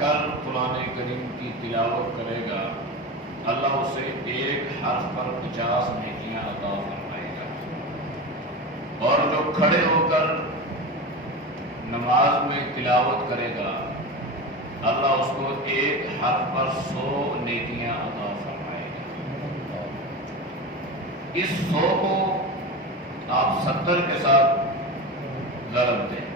کر قرآن کریم کی تلاوت کرے گا اللہ اسے ایک حرف پر 50 نیکیاں عطا فرمائے گا، اور جو کھڑے ہو کر نماز میں تلاوت کرے گا اللہ اس کو ایک حرف پر 100 نیکیاں عطا فرمائے گا۔ اس 100 کو آپ 70 کے ساتھ ضرب دیں،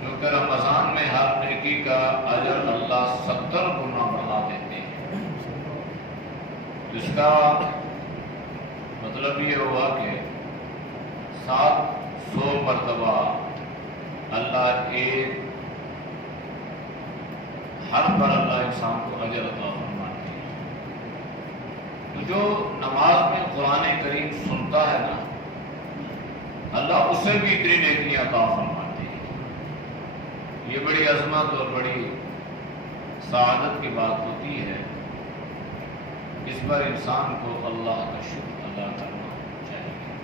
کیونکہ رمضان میں ہر نیکی کا اجر اللہ 70 گنا بڑھا دیتے ہیں۔ اس کا مطلب یہ ہوا کہ 700 مرتبہ اللہ ایک ہر پر اللہ انسان کو اجر عطا فرماتے ہیں۔ تو جو نماز میں قرآن کریم سنتا ہے نا اللہ اسے بھی اتنی نیکیاں عطا فرماتے ہیں۔ یہ بڑی عظمت اور بڑی سعادت کی بات ہوتی ہے، اس پر انسان کو اللہ کا شکر ادا کرنا چاہیے،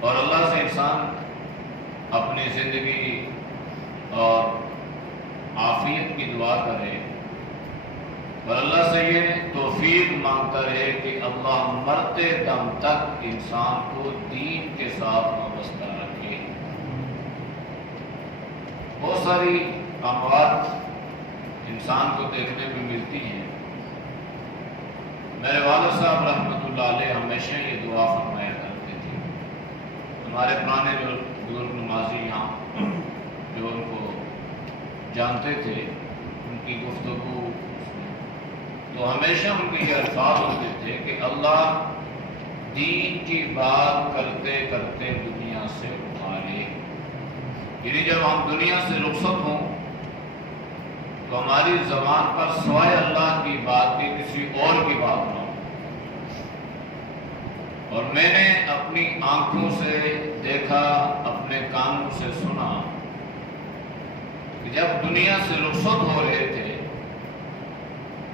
اور اللہ سے انسان اپنی زندگی اور عافیت کی دعا کرے، اور اللہ سے یہ توفیق مانگتا رہے کہ اللہ مرتے دم تک انسان کو دین کے ساتھ وابستہ رکھے۔ بہت ساری اموات انسان کو دیکھنے میں ملتی ہیں۔ میرے والد صاحب رحمۃ اللہ علیہ ہمیشہ یہ دعا فرمایا کرتے تھے۔ ہمارے پرانے جو بزرگ نمازی یہاں جو ان کو جانتے تھے ان کی گفتگو تو ہمیشہ ان کے یہ الفاظ ہوتے تھے کہ اللہ دین کی بات کرتے کرتے دنیا سے اٹھا لے، یعنی جب ہم دنیا سے رخصت ہوں تو ہماری زبان پر سوائے اللہ کی بات کی کسی اور کی بات نہ ہو۔ اور میں نے اپنی آنکھوں سے دیکھا، اپنے کانوں سے سنا کہ جب دنیا سے رخصت ہو رہے تھے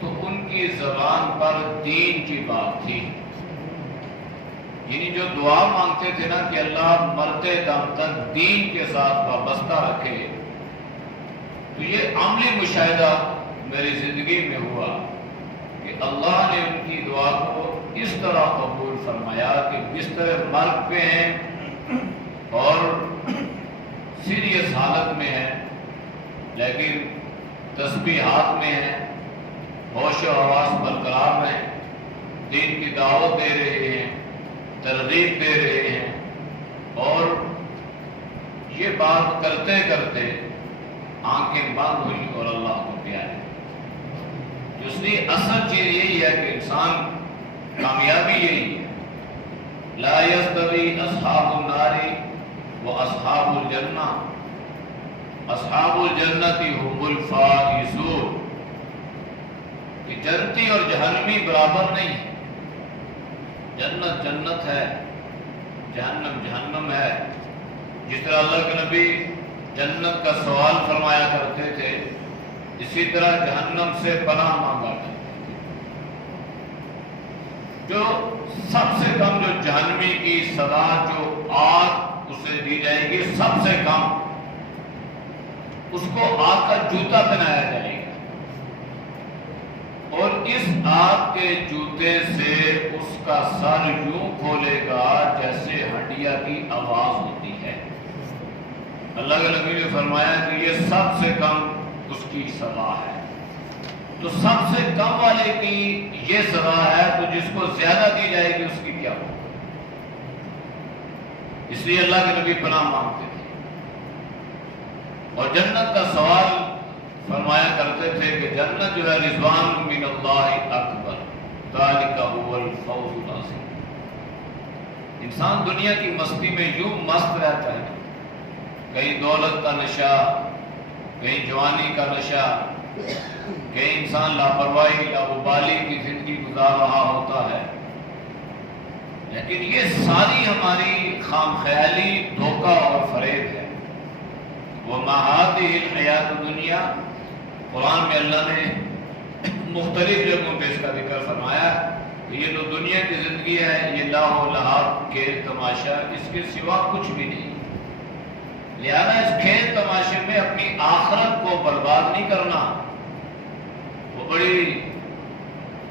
تو ان کی زبان پر دین کی بات تھی، یعنی جو دعا مانگتے تھے نا کہ اللہ مرتے دم تک دین کے ساتھ وابستہ رکھے، تو یہ عملی مشاہدہ میری زندگی میں ہوا کہ اللہ نے ان کی دعا کو اس طرح قبول فرمایا کہ بستر مرگ پہ ہیں اور سیریس حالت میں ہیں، لیکن تسبیحات میں ہیں، ہوش و حواس برقرار ہیں، دین کی دعوت دے رہے ہیں، ترغیب دے رہے ہیں، اور یہ بات کرتے کرتے آنکھیں بند ہوئی اور اللہ کو پیارے۔ اس لیے اصل چیز یہی ہے کہ انسان کامیابی یہی ہے، لا یستوی اصحاب النار و اصحاب الجنہ، اصحاب الجنت هم الفائزون، کہ جنتی اور جہنمی برابر نہیں ہے۔ جنت جنت ہے، جہنم جہنم ہے۔ جس طرح اللہ کے نبی جنت کا سوال فرمایا کرتے تھے، اسی طرح جہنم سے پناہ مانگا کرتے تھے۔ جو سب سے کم جو جہنمی کی سزا جو آگ اسے دی جائے گی، سب سے کم اس کو آگ کا جوتا پہنایا جائے گا، اور اس آگ کے جوتے سے اس کا سر یوں کھولے گا جیسے ہڈیا کی آواز ہوتی ہے۔ اللہ کے نبی نے فرمایا کہ یہ سب سے کم اس کی سزا ہے۔ تو سب سے کم والے کی یہ سزا ہے، تو جس کو زیادہ دی جائے گی اس کی کیا ہو؟ اس لیے اللہ کے نبی پناہ مانگتے تھے، اور جنت کا سوال فرمایا کرتے تھے کہ جنت جو ہے رضوان من اللہ اکبر ذالک هو الفوز العظیم۔ انسان دنیا کی مستی میں یوں مست رہتا ہے، کہیں دولت کا نشہ، کہیں جوانی کا نشہ، کہیں انسان لاپرواہی لاوبالی کی زندگی گزار رہا ہوتا ہے، لیکن یہ ساری ہماری خام خیالی، دھوکہ اور فریب ہے۔ وَمَا هَٰذِهِ الْحَيَاةُ الدُّنْيَا، قرآن میں اللہ نے مختلف جگہوں پہ اس کا ذکر فرمایا کہ یہ جو دنیا کی زندگی ہے یہ لاہ و لہاب، کھیل تماشا، اس کے سوا کچھ بھی نہیں۔ لہذا اس کھیل تماشے میں اپنی آخرت کو برباد نہیں کرنا. وہ بڑی،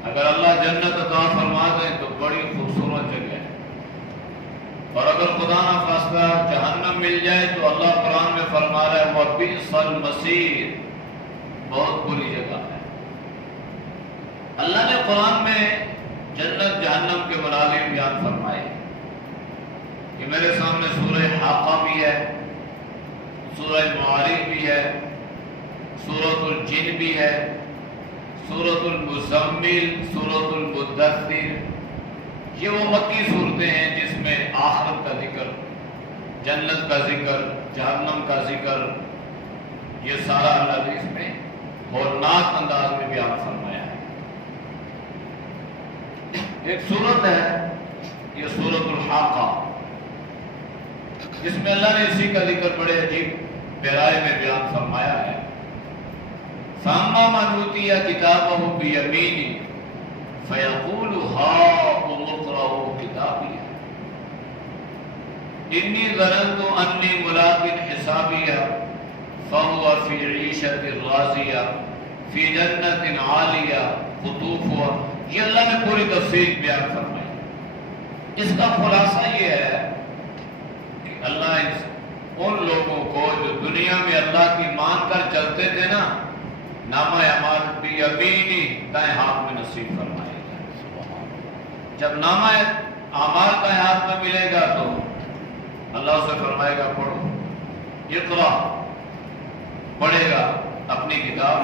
اگر اللہ جنت عطا فرما دے تو بڑی خوبصورت جگہ ہے، اور اگر خدا نہ خواستہ جہنم مل جائے تو اللہ قرآن میں فرما رہا ہے وَبِئْسَ الْمَصِيرُ، بہت بری جگہ ہے. اللہ نے قرآن میں جنت جہنم کے مناظر بیان فرمائے. یہ میرے سامنے سورہ حاقہ بھی ہے، سورہ معارج بھی ہے، سورۃ الجن بھی ہے، سورۃ المزمل، سورۃ المدثر. یہ وہ مکی صورتیں ہیں جس میں آخرت کا ذکر، جنت کا ذکر، جہنم کا ذکر، یہ سارا اللہ نے اس میں ہولناک انداز میں بیان فرمایا ہے. ایک سورت ہے یہ سورۃ الحاقہ، جس میں اللہ نے اسی کا ذکر بڑے عجیب پیرائے میں بیان فرمایا ہے. فَأَمَّا مَنْ أُوتِيَ كِتَابَهُ بِيَمِينِهِ فَيَقُولُ هَاؤُمُ اقْرَءُوا كِتَابِيَهْ إِنِّي ظَنَنتُ أَنِّي مُلَاقٍ حِسَابِيَهْ فَهُوَ فِي عِيشَةٍ رَاضِيَةٍ فِي جَنَّةٍ عَالِيَةٍ قُطُوفُهَا. یہ اللہ نے پوری تفصیل بیان فرمائی. اس کا خلاصہ یہ ہے کہ اللہ ان لوگوں کو جو دنیا میں اللہ کی مان کر چلتے تھے نا، نامہ اعمال بیمینی، دائیں ہاتھ میں نصیب فرمائے گا. جب نامہ اعمال دائیں ہاتھ میں ملے گا تو اللہ اسے فرمائے گا پڑھو، اقرا، پڑھے گا اپنی کتاب.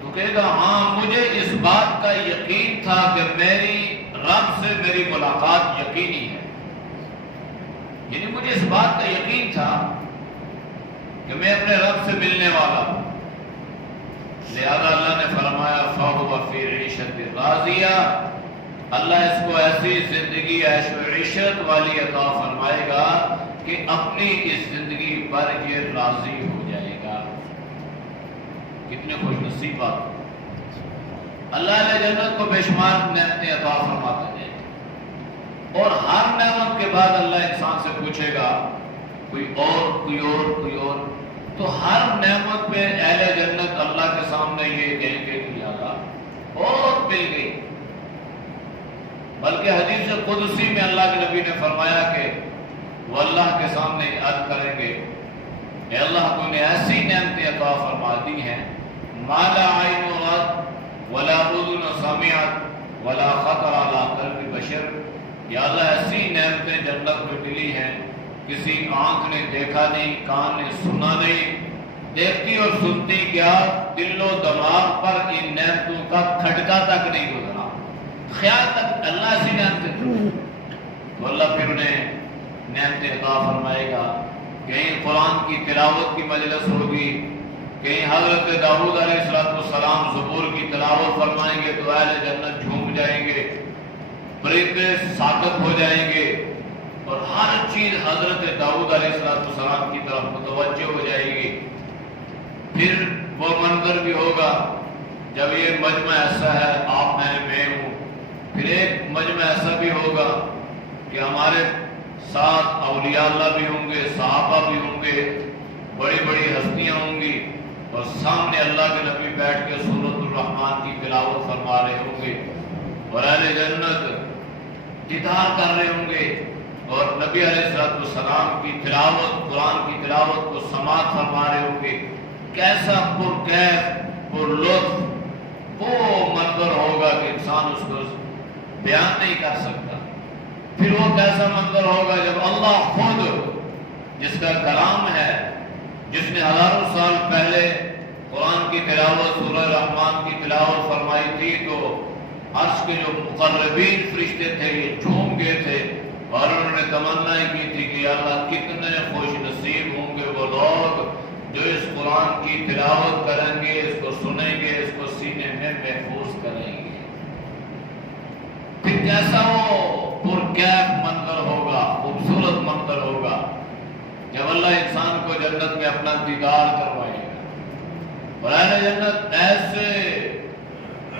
تو کہے گا ہاں مجھے اس بات کا یقین تھا کہ میری رب سے میری ملاقات یقینی ہے. یعنی مجھے اس بات کا یقین تھا کہ میں اپنے رب سے ملنے والا ہوں. لہذا اللہ نے فرمایا فَهُوَ فِي عِيشَةٍ رَاضِيَةٍ، اللہ اس کو ایسی زندگی عیش و عیشت والی عطا فرمائے گا کہ اپنی اس زندگی پر یہ راضی ہو جائے گا. کتنے خوش نصیب بات. اللہ نے جنت کو بے شمار نعمتیں عطا فرماتے ہیں، اور ہر نعمت کے بعد اللہ انسان سے پوچھے گا کوئی اور کوئی اور کوئی اور. تو ہر نعمت پہ اہل جنت اللہ کے سامنے یہ کہیں گے کہ یا اللہ اور مل گئی. بلکہ حدیث قدسی میں اللہ کے نبی نے فرمایا کہ وہ اللہ کے سامنے عرض کریں گے اے اللہ تو نے ایسی نعمتیں عطا فرما دی ہیں ما لا عین رأت ولا اذن سمعت ولا خطر علی قلب بشر. یا اللہ ایسی نعمتیں جنت میں ملی ہیں کسی آنکھ نے دیکھا نہیں، کان نے سنا نہیں، دیکھتی اور سنتی کیا دل و دماغ پر ان نعمتوں کا کھٹکا تک نہیں گزرا، خیال تک اللہ ایسی نعمتیں. تو اللہ پھر انہیں نعمتیں عطا فرمائے گا. کہیں قرآن کی تلاوت کی مجلس ہوگی، کہیں حضرت داؤد علیہ السلام زبور کی تلاوت فرمائیں گے تو اہل جنت جھوم جائیں گے، پرندے ساکت ہو جائیں گے، اور ہر چیز حضرت داؤد علیہ السلام کی طرف متوجہ ہو جائے گی. پھر وہ منظر بھی ہوگا جب یہ مجمع ایسا ہے، آپ ہیں میں ہوں. پھر ایک مجمع ایسا بھی ہوگا کہ ہمارے ساتھ اولیاء اللہ بھی ہوں گے، صحابہ بھی ہوں گے، بڑی بڑی ہستیاں ہوں گی، اور سامنے اللہ کے نبی بیٹھ کے سورۃ الرحمن کی تلاوت فرما رہے ہوں گے، اور اہل جنت دیدار کر رہے ہوں گے، اور نبی علیہ السلام کی تلاوت، قرآن کی تلاوت کو سماعت فرما رہے ہوں گے. کیسا پرکیف پر لطف وہ منظر ہوگا کہ انسان اس کو بیان نہیں کر سکتا. پھر وہ کیسا منظر ہوگا جب اللہ خود جس کا کلام ہے، جس نے ہزاروں سال پہلے قرآن کی تلاوت، سورہ رحمان کی تلاوت فرمائی تھی، تو عرش کے جو مقربین فرشتے تھے یہ جھوم گئے تھے، اور انہوں نے تمنا کی تھی کہ اللہ کتنے خوش نصیب ہوں گے وہ لوگ جو اس قرآن کی تلاوت کریں گے، اس کو سنیں گے، اس کو سینے میں محفوظ کریں گے. پھر کیسا وہ پرکیف منظر ہوگا، خوبصورت منظر ہوگا جب اللہ انسان کو جنت میں اپنا دیدار کروائے گا. اور اہل جنت ایسے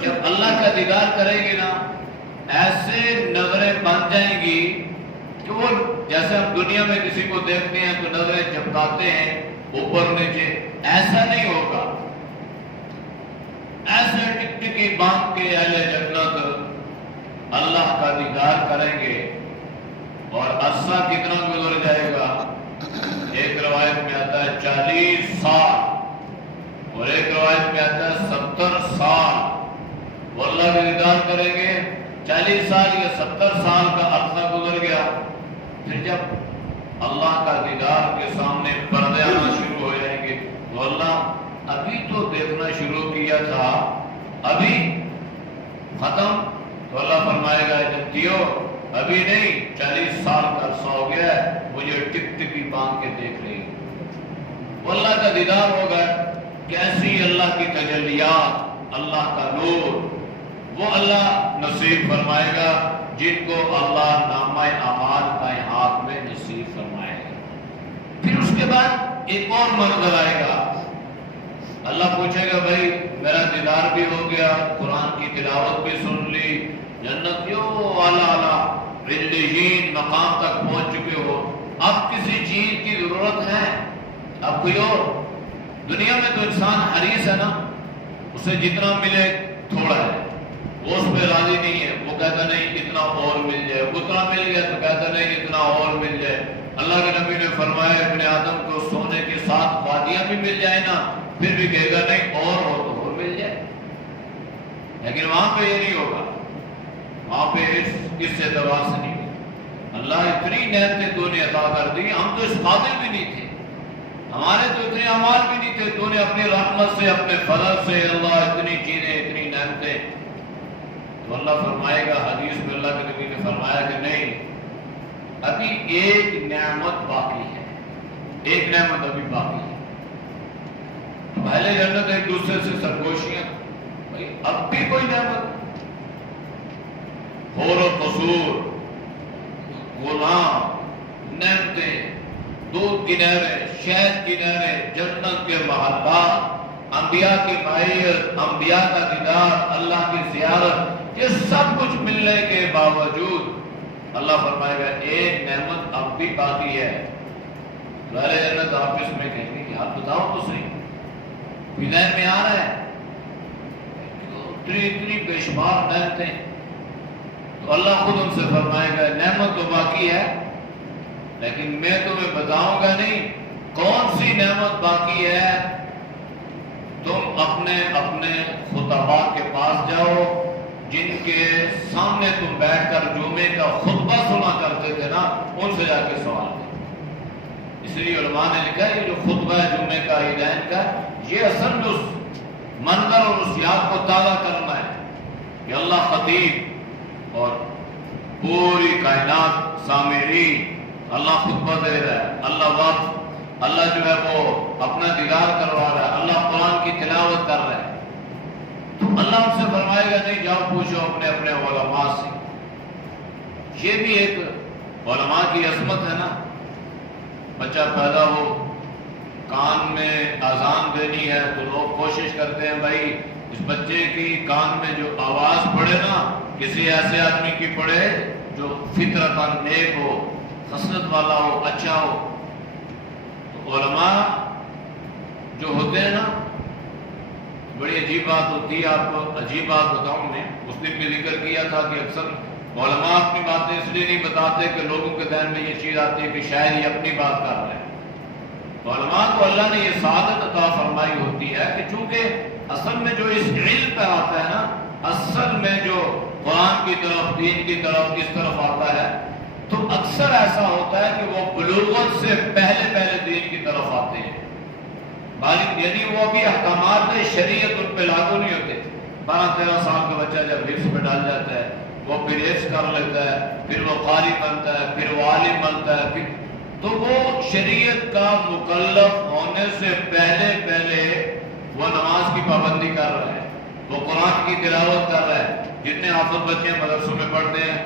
جب اللہ کا دیدار کرے گی نا، ایسے نظریں بن جائیں گی کہ وہ جیسے ہم دنیا میں کسی کو دیکھتے ہیں تو نظریں جھپکاتے ہیں اوپر نیچے، ایسا نہیں ہوگا. ایسے ٹکٹکی باندھ کے اہل جنت اللہ کا دیدار کریں گے. اور عرصہ کتنا گزر جائے گا؟ ایک روایت میں آتا ہے 40 سال اور ایک روایت میں آتا ہے 70 سال. وہ اللہ کا دیدار کریں گے. 40 سال یا 70 سال کا عرصہ گزر گیا. پھر جب اللہ کا دیدار کے سامنے پردے آنا شروع ہو جائیں گے تو اللہ ابھی تو دیکھنا شروع کیا تھا، ابھی ختم. تو اللہ فرمائے گا جنتیو ابھی نہیں، 40 سال کا عرصہ ہو گیا ہے، مجھے ٹکٹکی باندھ کے دیکھ رہی ہے. وہ اللہ کا دیدار ہوگا. کیسی اللہ کی تجلیات، اللہ کا نور، وہ اللہ نصیب فرمائے گا جن کو اللہ نامہ اعمال کا ہاتھ میں نصیب فرمائے گا. پھر اس کے بعد ایک اور منظر آئے گا. اللہ پوچھے گا بھائی میرا دیدار بھی ہو گیا، قرآن کی تلاوت بھی سن لی، جنتیوں والا علیین مقام تک پہنچ چکے ہو، اب کسی چیز کی ضرورت ہے؟ اب کوئی اور؟ دنیا میں تو انسان حریص ہے نا، اسے جتنا ملے تھوڑا ہے، وہ اس پہ راضی نہیں ہے. وہ کہتا نہیں اتنا اور مل جائے، اتنا مل گیا تو کہتا نہیں اتنا اور مل جائے. اللہ کے نبی نے فرمایا ابن آدم کو سونے کے ساتھ وادیاں بھی مل جائے نا پھر بھی کہے گا نہیں اور ہو تو اور مل جائے. لیکن وہاں پہ یہ نہیں ہوگا. وہاں پہ اس اعتبار سے نہیں ہوگا. اللہ اتنی نعمتیں تو نے عطا کر دی، ہم تو اس قابل بھی نہیں تھے، ہمارے تو اتنے اعمال بھی نہیں تھے. تو نے اپنی رحمت سے، اپنے فضل سے اللہ اتنی چیزیں، اتنی نعمتیں. تو اللہ فرمائے گا، حدیث میں اللہ کے نبی نے فرمایا کہ نہیں، ابھی ایک نعمت باقی ہے، ایک نعمت ابھی باقی ہے. اہل جنت ایک دوسرے سے سرگوشیاں، بھائی اب بھی کوئی نعمت؟ حور و قصور، غلام، نعمتیں، دودھ کی نہریں، شہد کی نہریں، جنت کے محلات، انبیاء کی معیت، انبیاء کا دیدار، اللہ کی زیارت، یہ سب کچھ ملنے کے باوجود اللہ فرمائے گا ایک نعمت اب بھی باقی ہے. اہل جنت آپس میں کہیں گے کہ آپ بتاؤ تو صحیح، ذہن میں آ رہا ہے اتنی بے شمار نعمتیں. تو اللہ خود ان سے فرمائے گا نعمت تو باقی ہے لیکن میں تمہیں بتاؤں گا نہیں کون سی نعمت باقی ہے. تم اپنے اپنے خطباء کے پاس جاؤ جن کے سامنے تم بیٹھ کر جمعے کا خطبہ سنا کرتے تھے نا، ان سے جا کے سوال کرو. اس لیے علماء نے لکھا ہے یہ جو خطبہ ہے جمعے کا، عیدین کا، یہ اصل میں اس منظر اور اس یاد کو تازہ کرنا ہے کہ اللہ خطیب اور پوری کائنات سامعین، اللہ خطبہ دے رہا ہے، اللہ وقت، اللہ جو ہے وہ اپنا دیدار کروا رہا ہے، اللہ قرآن کی تلاوت کر رہا ہے. تو اللہ ان سے فرمائے گا نہیں جاؤ پوچھو اپنے اپنے علماء سے. یہ بھی ایک علماء کی عظمت ہے نا. بچہ پیدا ہو، کان میں اذان دینی ہے تو لوگ کوشش کرتے ہیں بھائی اس بچے کی کان میں جو آواز پڑے نا کسی ایسے آدمی کی پڑے جو فطرتاً نیک ہو، خصلت والا ہو، اچھا ہو. تو علماء جو ہوتے ہیں نا، بڑی عجیب بات ہوتی ہے. آپ کو عجیب بات بتاؤں میں، اس دن بھی ذکر کیا تھا کہ اکثر علماء اپنی باتیں اس لیے نہیں بتاتے کہ لوگوں کے ذہن میں یہ چیز آتی ہے کہ شاید یہ اپنی بات کر رہے ہیں. تو علماء کو اللہ نے یہ سعادت عطا فرمائی ہوتی ہے کہ چونکہ اصل میں جو اس علم پہ آتا ہے نا، اصل میں جو قرآن کی طرف، دین کی طرف، اس طرف آتا ہے تو اکثر ایسا ہوتا ہے کہ وہ بلوغت سے پہلے دین کی طرف آتے ہیں. یعنی وہ ابھی احکامات شریعت ان پہ لاگو نہیں ہوتے. 12-13 سال کا بچہ جب حفظ میں ڈال جاتا ہے وہ پھر حفظ کر لیتا ہے، پھر وہ قاری بنتا ہے، پھر وہ عالم بنتا ہے، پھر تو وہ شریعت کا مکلف ہونے سے پہلے وہ نماز کی پابندی کر رہا ہے، وہ قرآن کی تلاوت کر رہا ہے. جتنے حافظ بچے مدرسوں میں پڑھتے ہیں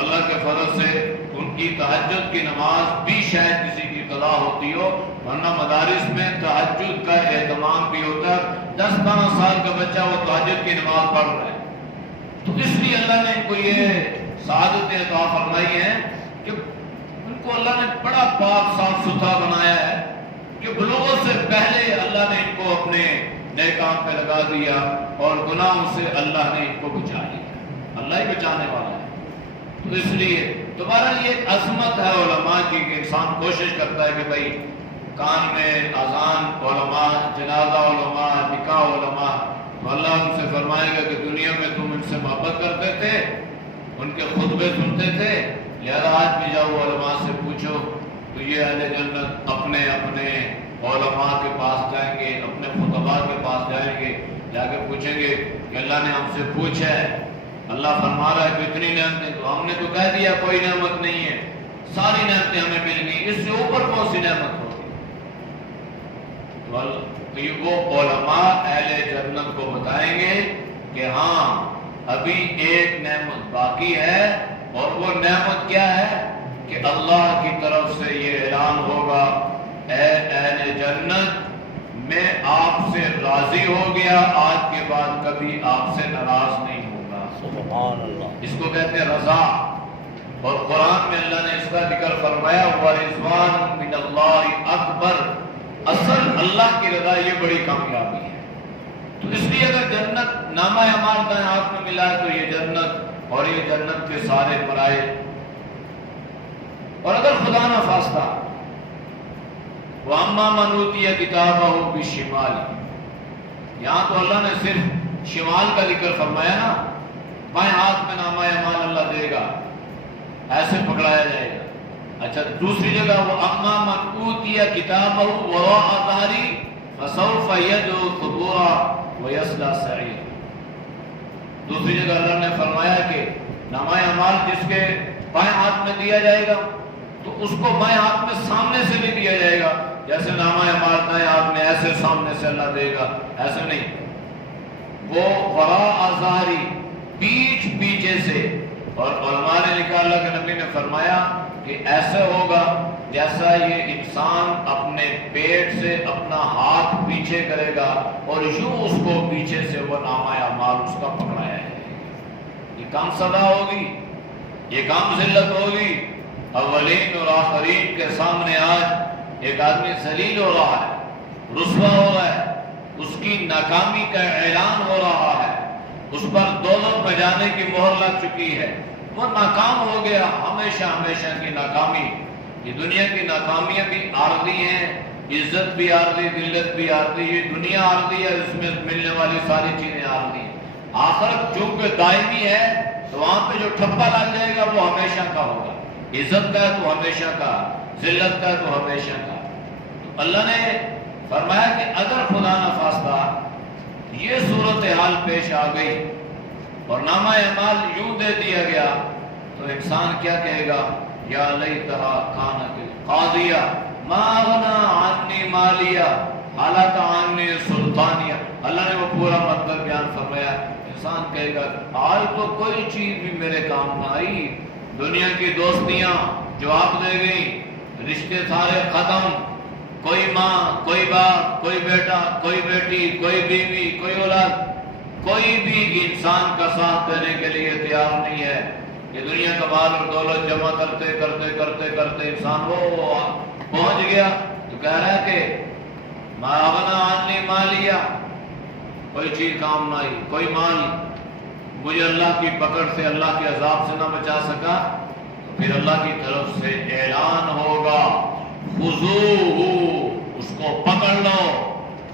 اللہ کے فضل سے ان کی تہجد کی نماز بھی شاید کسی کی قضا ہوتی ہو، ورنہ مدارس میں تہجد کا اہتمام بھی ہوتا ہے. 10-12 سال کا بچہ وہ تہجد کی نماز پڑھ رہا ہے. تو اس لیے اللہ نے ان کو یہ سعادتیں عطا فرمائی ہیں کہ ان کو اللہ نے بڑا پاک صاف ستھرا بنایا ہے کہ بلوغت سے پہلے اللہ اپنے نیک کام پہ لگا دیا اور گناہوں سے اللہ نے ان کو بچا لیا، اللہ ہی بچانے والا ہے۔ تو اس لیے تمہارا یہ ایک عظمت ہے علماء کی کہ انسان کوشش کرتا ہے کہ بھائی کان میں اذان علماء، جنازہ علماء، نکاح علماء، تو اللہ ان سے فرمائے گا کہ دنیا میں تم ان سے محبت کرتے تھے، ان کے خطبے سنتے تھے، لہذا آج بھی جاؤ علماء سے پوچھو، تو یہ اہل جنت اپنے اپنے علماء کے پاس جائیں گے، اپنے خطباء کے پاس جائیں گے، جا کے پوچھیں گے کہ اللہ نے ہم سے پوچھا ہے، اللہ فرما رہا ہے کہ اتنی نعمتیں، تو ہم نے تو کہہ دیا کوئی نعمت نہیں ہے، ساری نعمتیں ہمیں مل گئی، اس سے اوپر کون سی نعمت ہوگی؟ تو وہ علماء اہل جنت کو بتائیں گے کہ ہاں ابھی ایک نعمت باقی ہے، اور وہ نعمت کیا ہے کہ اللہ کی طرف سے یہ اعلان ہوگا، اے اہل جنت میں آپ سے راضی ہو گیا، آج کے بعد کبھی آپ سے ناراض نہیں ہوگا۔ سبحان اللہ۔ اس کو کہتے ہیں رضا، اور قرآن میں اللہ نے اس کا ذکر فرمایا وَرِضْوَانٌ مِّنَ اللَّهِ اکبر، اصل اللہ کی رضا یہ بڑی کامیابی ہے۔ تو اس لیے اگر جنت نامہ اعمال دائیں ہاتھ میں ملا ہے تو یہ جنت اور یہ جنت کے سارے مراحل، اور اگر خدا نہ خواستہ وَأَمَّا مَنْ أُوتِيَ كِتَابَهُ بِالشِّمَالِ، یہاں تو اللہ نے صرف شمال کا ذکر فرمایا نا، بائیں ہاتھ میں نامہ اعمال اللہ دے گا، ایسے پکڑایا جائے گا۔ اچھا دوسری جگہ وَأَمَّا مَنْ أُوتِيَ كِتَابَهُ وَرَاءَ ظَهْرِهِ فَسَوْفَ يَدْعُو ثُبُورًا وَيَصْلَىٰ سَعِيرًا، دوسری جگہ اللہ نے فرمایا کہ نامہ اعمال جس کے بائیں ہاتھ میں دیا جائے گا تو اس کو بائیں ہاتھ میں سامنے سے نہیں دیا جائے گا، جیسے نامہ اعمال دائیں ہاتھ میں ایسے سامنے سے اللہ دے گا، ایسے نہیں، وہ وراء ظہری، پیچھے سے۔ اور علماء نے لکھا اللہ کے نبی نے فرمایا کہ ایسے ہوگا جیسا یہ انسان اپنے پیٹ سے اپنا ہاتھ پیچھے کرے گا اور یوں اس کو پیچھے سے وہ نامہ اعمال اس کا پکڑایا ہے۔ یہ کام صدا ہوگی، یہ کام ذلت ہوگی، اولین اور آخرین کے سامنے آج ایک آدمی ذلیل ہو رہا ہے، رسوا ہو رہا ہے، اس کی ناکامی کا اعلان ہو رہا ہے، اس پر دوزخ میں جانے کی مہر لگ چکی ہے، وہ ناکام ہو گیا، ہمیشہ ہمیشہ کی ناکامی۔ یہ دنیا کی ناکامیاں بھی عارضی ہیں، عزت بھی عارضی، ذلت بھی عارضی، یہ دنیا عارضی ہے، اس میں ملنے والی ساری چیزیں عارضی ہیں۔ آخرت چونکہ دائمی ہے تو وہاں پہ جو ٹھپا لگ جائے گا وہ ہمیشہ کا ہوگا، عزت کا ہے تو ہمیشہ کا، ذلت کا ہے تو ہمیشہ کا۔ تو اللہ نے فرمایا کہ اگر خدا نہ خواستہ یہ صورتحال پیش آ گئی اور نامہ اعمال یوں دے دیا گیا تو انسان کیا کہے گا؟ یا لیتہا کانت القاضیہ ما اغنی عنی مالیہ ہلک عنی سلطانیہ۔ اللہ نے وہ پورا مطلب بیان فرمایا، انسان کہے گا آج تو کوئی چیز بھی میرے کام نہ آئی، دنیا کی دوستیاں جواب دے گئی، رشتے سارے ختم، کوئی ماں، کوئی باپ، کوئی بیٹا، کوئی بیٹی، کوئی بیوی، کوئی اولاد، کوئی بھی انسان کا ساتھ دینے کے لیے تیار نہیں ہے۔ یہ دنیا کا مال اور دولت جمع کرتے کرتے کرتے کرتے انسان وہ پہنچ گیا تو کہہ رہا ہے کہ ما اغنی عنی مالیہ، کوئی چیز کام نہ آئی، کوئی مال مجھے اللہ کی پکڑ سے، اللہ کے عذاب سے نہ بچا سکا۔ تو پھر اللہ کی طرف سے اعلان ہوگا خذوہ، اس کو پکڑ لو،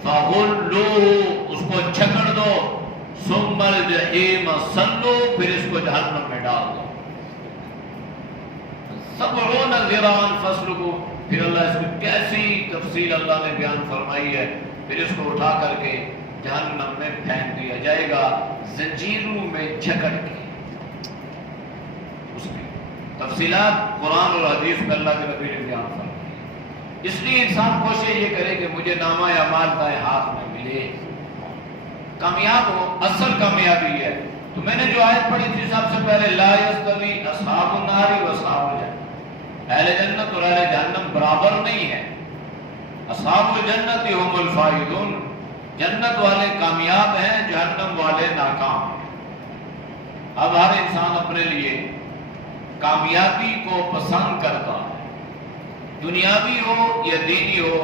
فغلوہ، اس کو جھکڑ دو، ثم الجحیم صلو، پھر اس کو جہنم میں ڈال دو، 70 ذراعا فاسلکوہ۔ پھر اللہ اس کی کیسی تفصیل اللہ نے بیان فرمائی ہے، پھر اس کو اٹھا کر کے جہنم میں پھینک دیا جائے گا زنجیروں میں جکڑ کے۔ اس کی تفصیلات قرآن اور حدیث میں اللہ کے نبی نے بیان فرمائی۔ اس لیے انسان کوشش یہ کرے کہ مجھے نامہ اعمال دائیں ہاتھ میں ملے، کامیاب ہو، اصل کامیابی ہے۔ تو میں نے جو آیت پڑھی تھی سب سے پہلے لا یستوی اصحاب النار و اصحاب الجنہ، اہل جنت اور اہل جہنم برابر نہیں ہے۔ اصحاب الجنت هم الفائزون، جنت والے کامیاب ہیں، جہنم والے ناکام ہیں۔ اب ہر انسان اپنے لیے کامیابی کو پسند کرتا ہے، دنیاوی ہو یا دینی ہو،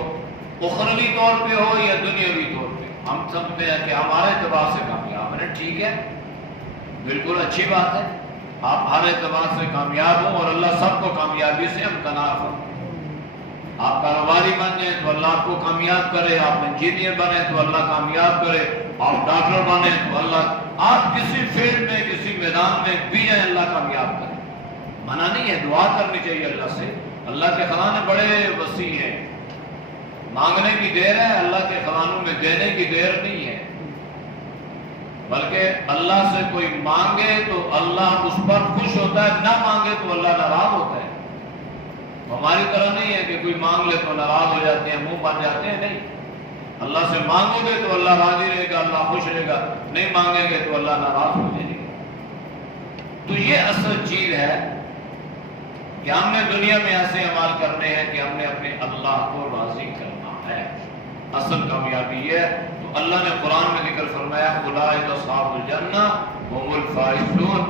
اخروی طور پہ ہو یا دنیاوی طور پہ۔ ہم سمجھتے ہیں کہ ہمارے اعتبار سے کامیاب ہے، ٹھیک ہے، بالکل اچھی بات ہے، آپ ہر اعتبار سے کامیاب ہوں اور اللہ سب کو کامیابی سے امکنار ہو۔ آپ کاروباری بن جائیں تو اللہ آپ کو کامیاب کرے، آپ انجینئر بنے تو اللہ کامیاب کرے، آپ ڈاکٹر بنے تو اللہ، آپ کسی فیلڈ میں کسی میدان میں بھی جائیں اللہ کامیاب کرے۔ منع نہیں ہے، دعا کرنی چاہیے اللہ سے، اللہ کے خزانے بڑے وسیع ہیں، مانگنے کی دیر ہے، اللہ کے خزانوں میں دینے کی دیر نہیں ہے، بلکہ اللہ سے کوئی مانگے تو اللہ اس پر خوش ہوتا ہے، نہ مانگے تو اللہ ناراض ہوتا ہے۔ ہماری طرح نہیں ہے کہ کوئی مانگ لے تو ناراض ہو جاتے ہیں، منہ بن جاتے ہیں، نہیں، اللہ سے مانگو گے تو اللہ راضی رہے گا، اللہ خوش رہے گا، نہیں مانگیں گے تو اللہ ناراض ہو جائے گا۔ تو یہ اصل چیز ہے کہ ہم نے دنیا میں ایسے عمال کرنے ہیں کہ ہم نے اپنے اللہ کو راضی کرنا ہے، اصل کامیابی یہ ہے۔ تو اللہ نے قرآن میں ذکر فرمایا اولئک اصحاب الجنہ هم الفائزون،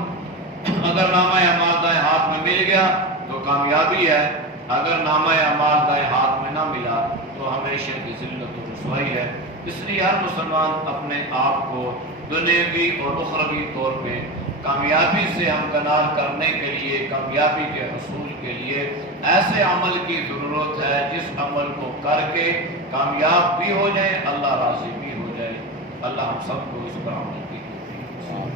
اگر نامہ اعمال دائیں ہاتھ میں مل گیا تو کامیابی ہے، اگر نامہ اعمال دائیں ہاتھ میں نہ ملا تو ہمیشہ کی ذلت و رسوائی ہے۔ اس لیے ہر مسلمان اپنے آپ کو دنیاوی اور اخروی طور پہ کامیابی سے ہمکنار کرنے کے لیے، کامیابی کے حصول کے لیے ایسے عمل کی ضرورت ہے جس عمل کو کر کے کامیاب بھی ہو جائیں، اللہ راضی بھی ہو جائے۔ اللہ ہم سب کو اس پر عمل کی توفیق دے۔